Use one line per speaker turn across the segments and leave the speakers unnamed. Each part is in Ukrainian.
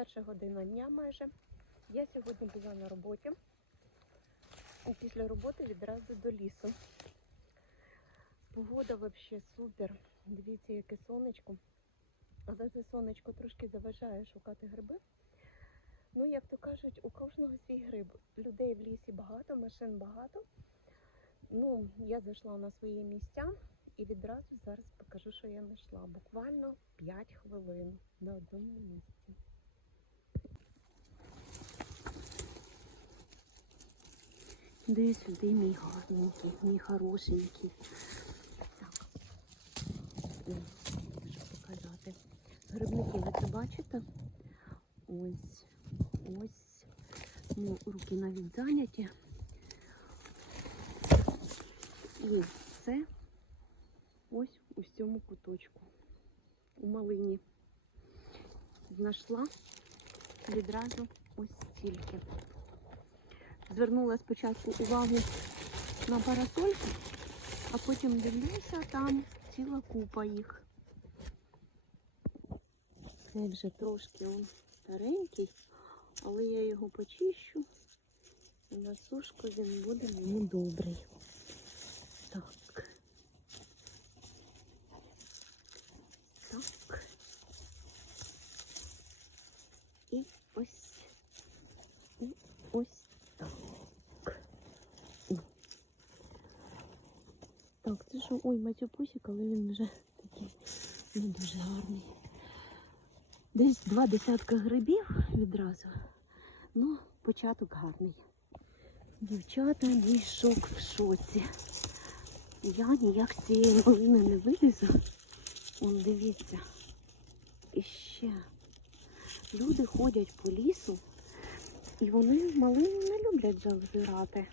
Перша година дня майже. Я сьогодні була на роботі. І після роботи відразу до лісу. Погода взагалі супер. Дивіться, яке сонечко. Але це сонечко трошки заважає шукати гриби. Ну, як то кажуть, у кожного свій гриб. Людей в лісі багато, машин багато. Ну, я зайшла на свої місця і відразу зараз покажу, що я знайшла. Буквально 5 хвилин на одному місці. Де сюди мій гарненький, мій хорошенький. Так. О, що показати. Грибники, ви це бачите? Ось, ось. Ну, руки навіть зайняті. І це ось у цьому куточку. У малині. Знайшла відразу ось стільки. Звернула спочатку увагу на парасольки, а потім дивлюся, там ціла купа їх. Цей вже трошки он старенький, але я його почищу. На сушку він буде мені добрий. Так. І ось. І ось так. О. Так, матюпусик, але він вже такий не дуже гарний. Десь два десятка грибів відразу. Ну, початок гарний. Дівчата, мій шок в шоці. Я ніяк цієї малини не вилізу. Он дивіться. І ще люди ходять по лісу, і вони малину не люблять завзирати.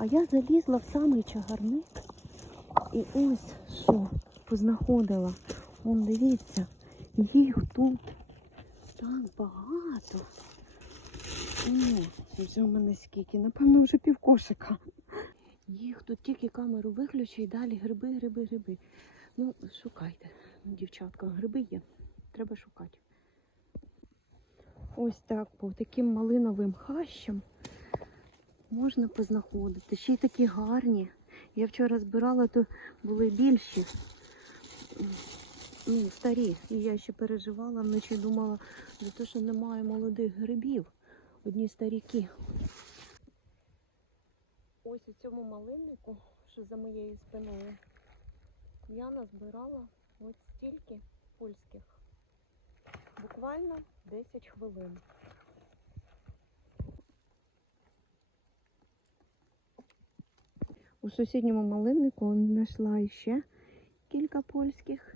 А я залізла в самий чагарник і ось що познаходила. Вон дивіться, їх тут так багато. О, вже в мене скільки, напевно, вже півкошика. Їх тут тільки камеру виключу і далі гриби, гриби, гриби. Ну, шукайте, дівчатка, гриби є. Треба шукати. Ось так, по таким малиновим хащам можна познаходити. Ще й такі гарні. Я вчора збирала, то були більші, ну, старі. І я ще переживала вночі, думала, за те, що немає молодих грибів. Одні старіки. Ось у цьому малиннику, що за моєю спиною, я назбирала ось стільки польських. Буквально 10 хвилин. У сусідньому малиннику знайшла ще кілька польських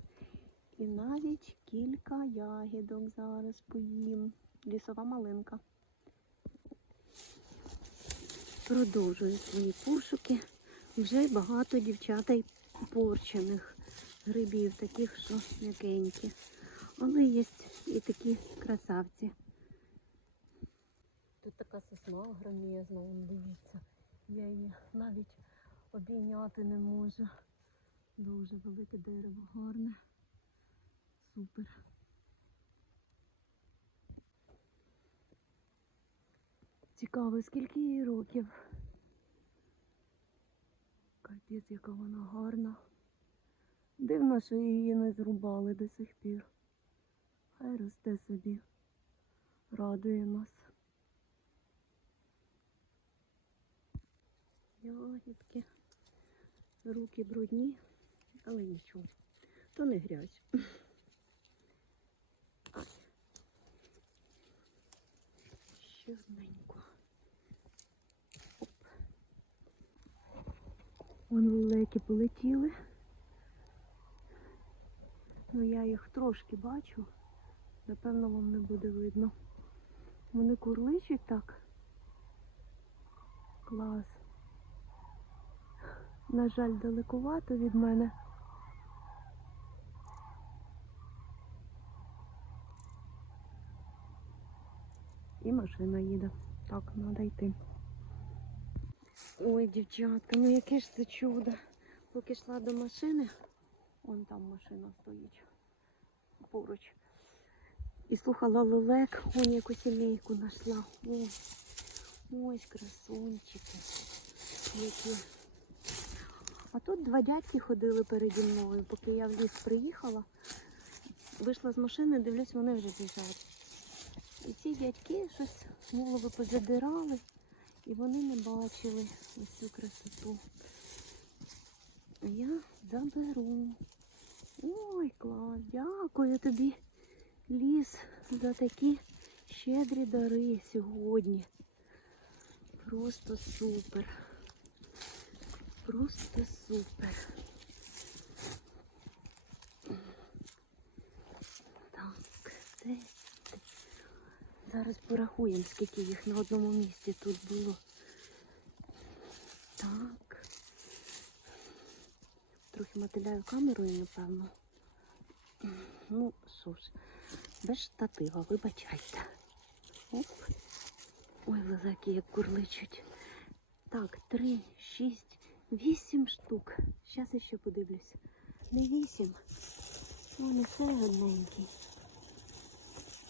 і навіть кілька ягідок зараз поїм. Лісова малинка. Продовжую свої пошуки. Вже багато дівчата й порчених грибів, таких, що м'якенькі. Але є і такі красавці. Тут така сосна громезна, вон дивіться. Я її навіть обійняти не можу. Дуже велике дерево, гарне. Супер. Цікаво, скільки їй років. Капець, яка вона гарна. Дивно, що її не зрубали до сих пір. Хай росте собі. Радує нас. Ягідки. Руки брудні, але нічого. То не грязь. Ай. Щирненько. Оп. Вон лелеки полетіли. Ну я їх трошки бачу. Напевно, вам не буде видно. Вони курличуть так. Клас. На жаль, далекувато від мене. І машина їде. Так, треба йти. Ой, дівчатка, ну яке ж це чудо. Поки йшла до машини, вон там машина стоїть поруч. І слухала лелек, он яку сімейку знайшла. Ось, ось красунчики. Які. А тут два дядьки ходили переді мною, поки я в ліс приїхала. Вийшла з машини, дивлюсь, вони вже біжать. І ці дядьки щось голови позадирали, і вони не бачили ось цю красоту. Я заберу. Ой, клас, дякую тобі, ліс, за такі щедрі дари сьогодні. Просто супер. Просто супер. Так, десь. Зараз порахуємо, скільки їх на одному місці тут було. Так. Трохи мотиляю камерою, напевно. Ну, ж, без штатива, вибачайте. Оп. Ой, лизаки як курличуть. Так, три, шість, вісім штук. Зараз ще подивлюсь. Не вісім. О, не це одненький.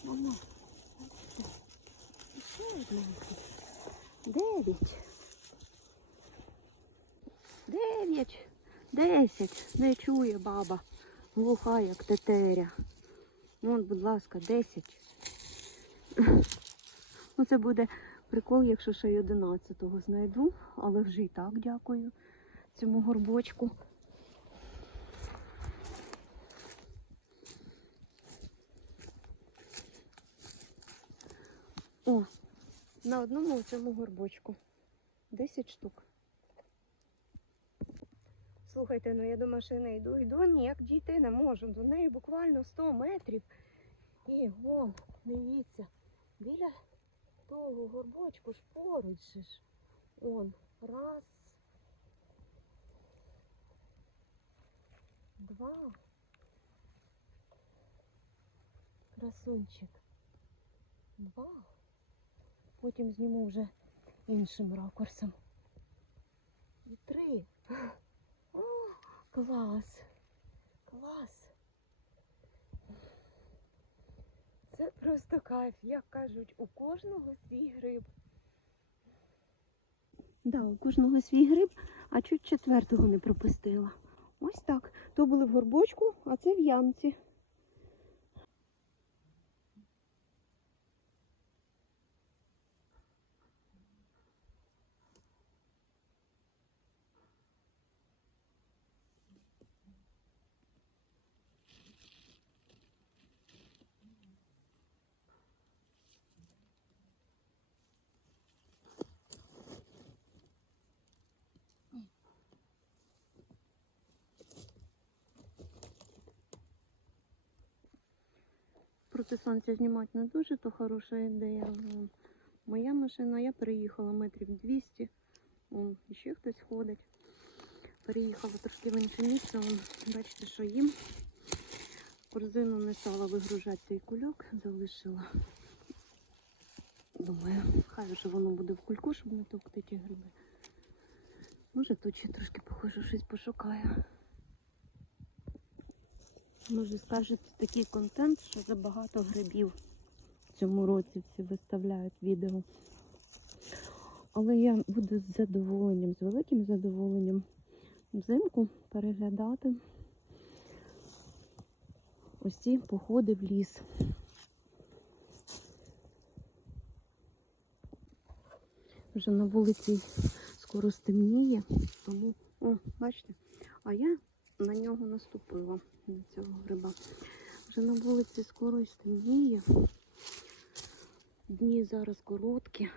Воно. Ще одненький. Дев'ять. Дев'ять. Десять. Не чує баба. Глуха, як тетеря. Вон, будь ласка, десять. Ну, це буде прикол, якщо ще й одинадцятого знайду, але вже і так дякую цьому горбочку. О, на одному цьому горбочку. 10 штук. Слухайте, ну я до машини йду, йду, ніяк дійти не можу. До неї буквально 100 метрів. І вон, дивіться, біля того горбочку ж поруч же ж. Он. Раз. Два. Красунчик. Два. Потім зніму вже іншим ракурсом. І три. О, клас. Клас. Це просто кайф. Як кажуть, у кожного свій гриб. Да, у кожного свій гриб, а чуть четвертого не пропустила. Ось так. То були в горбочку, а це в ямці. Проти сонця знімати не дуже, то хороша ідея. Вон. Моя машина, я переїхала метрів 200. Вон, ще хтось ходить. Переїхала трошки в інше місце. Бачите, що їм. Корзину не стала вигружати цей кульок, залишила. Думаю, хай вже воно буде в кульку, щоб не товкти ті гриби. Може тут ще трошки похоже щось пошукаю. Може скажете такий контент, що забагато грибів в цьому році всі виставляють відео. Але я буду з задоволенням, з великим задоволенням взимку переглядати ось ці походи в ліс. Вже на вулиці скоро стемніє, тому, о, бачите, а я на нього наступила, на цього гриба. Вже на вулиці скоро і стемніє. Дні зараз короткі.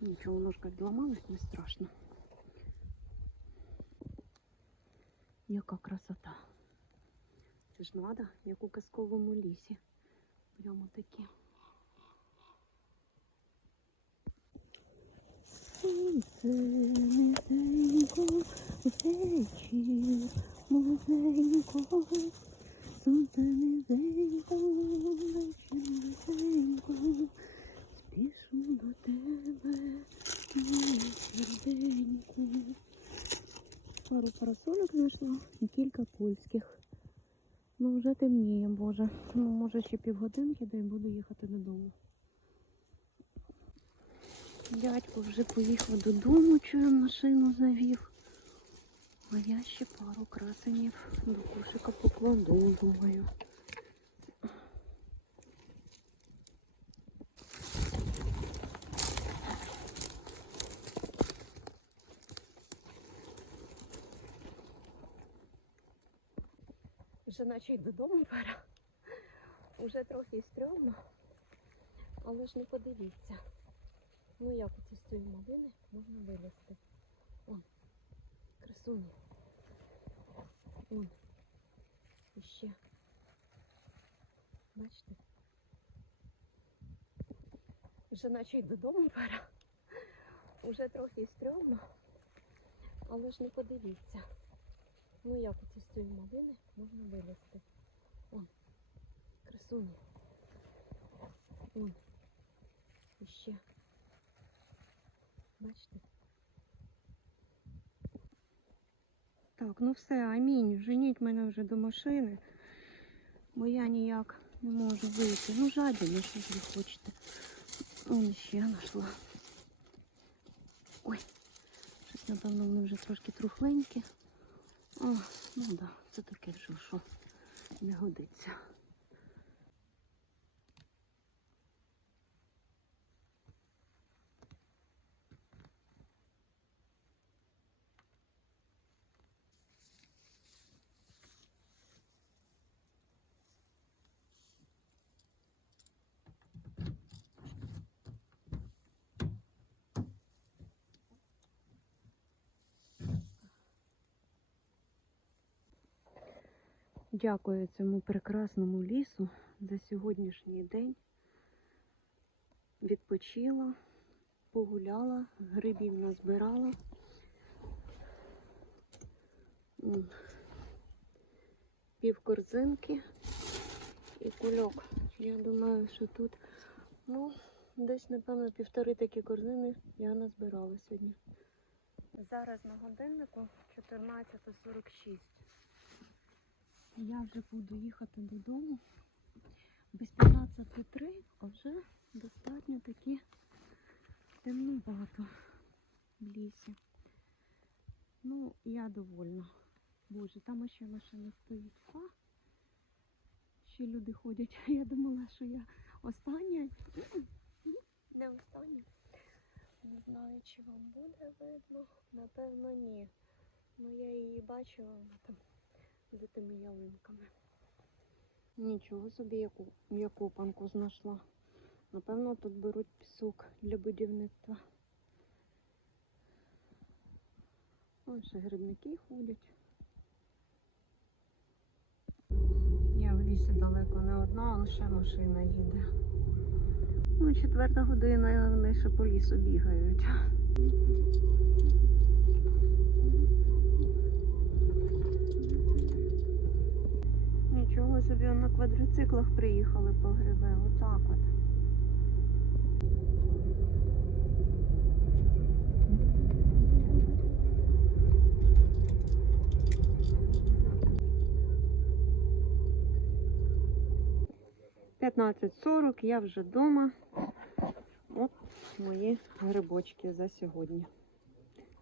Нічого, ножка відламалась, не страшно. Яка красота. Це ж надо, як у казковому лісі. Прямо таке. Сонце низенько, вечір молоденько, сонце низенько, вечір низенько, спішу до тебе, моє серденько. Пару парасолок знайшла і кілька польських. Ну вже темніє, Боже. Ну, може ще півгодинки, де буду їхати додому. Вже поїхав додому, чую, машину завів. А я ще пару красенів до кошика покладу, думаю. Вже наче й додому пора. Уже трохи стрьомно, але ж не подивіться. Ну як оце з цієї малини можна вилізти. Вон, красуні. Вон. І. Бачите? Вже наче й додому пора. Уже трохи стрьомно, але ж не подивіться. Ну як оце з цієї малини можна вилізти. Вон, красуні. Вон. І ще. Бачите? Так, ну все, амінь. Женіть мене вже до машини, бо я ніяк не можу вийти. Ну, жадібно, що ж ви хочете. Вон ще знайшла. Ой, щось, напевно, вони вже трошки трухленькі. О, ну так, да, це таке вже, що не годиться. Дякую цьому прекрасному лісу за сьогоднішній день. Відпочила, погуляла, грибів назбирала. Пів корзинки і кульок. Я думаю, що тут, ну, десь, напевно, півтори такі корзини я назбирала сьогодні. Зараз на годиннику 14.46. Я вже буду їхати додому. Без 15.03, а вже достатньо таки темнувато в лісі. Ну, я довольна. Боже, там ще машина стоїть. А, ще люди ходять. Я думала, що я остання. Не остання. Не знаю, чи вам буде видно. Напевно, ні. Ну я її бачила, за тими ялинками. Нічого собі, яку, яку панку знайшла. Напевно, тут беруть пісок для будівництва. Ось ще грибники ходять. Я в лісі далеко не одна, а лише машина їде. Ну, четверта година, і вони ще по лісу бігають. Нічого собі на квадроциклах приїхали по гриби. Отак от. П'ятнадцять сорок, я вже вдома. От мої грибочки за сьогодні.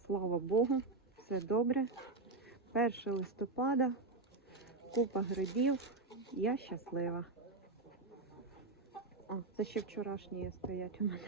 Слава Богу, все добре. 1 листопада купа грибів. Я щаслива. О, це ще вчорашні стоять у мене.